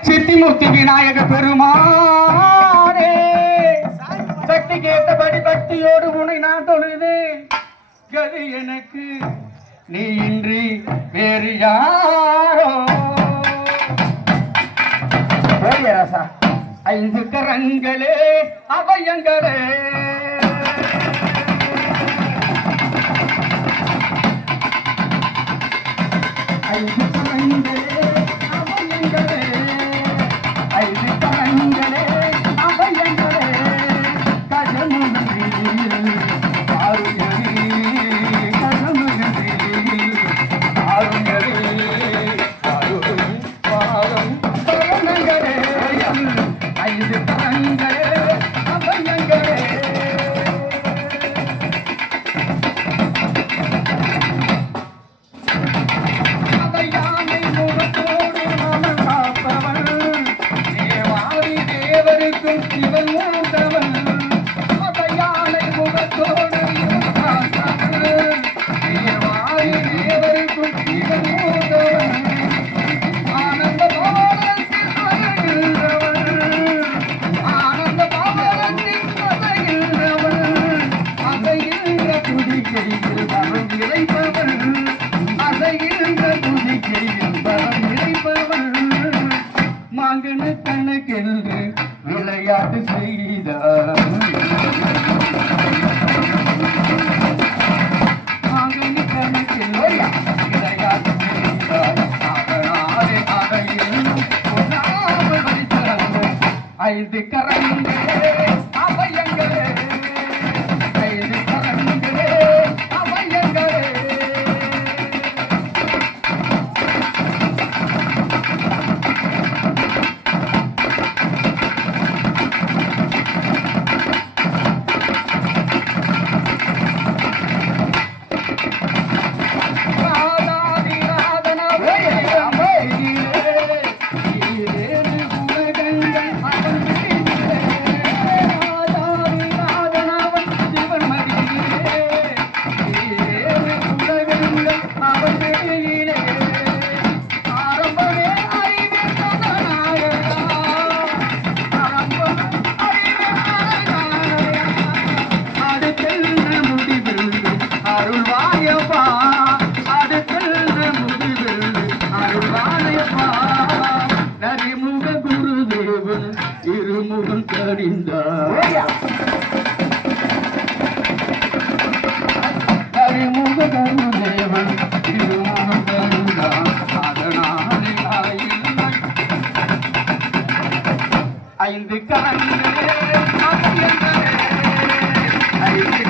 சித்திமூர்த்தி விநாயக பெருமானே. சக்திக்கு ஏத்தபடி பக்தியோடு உன்னை நான் தொழுது. கதி எனக்கு நீ இன்றி வேறு யாரோ. ராசா ஐந்து கரங்களே அவையங்களே சிவன் ஐந்து கரங்களே அவையங்களே. கரிமுக குருதேவன் இருமுகம் கடிந்தார் கரிமுக குருதேவன் இருமுகம் கடிந்தார் அதனாலே ஐந்து கண்ணே ஐந்து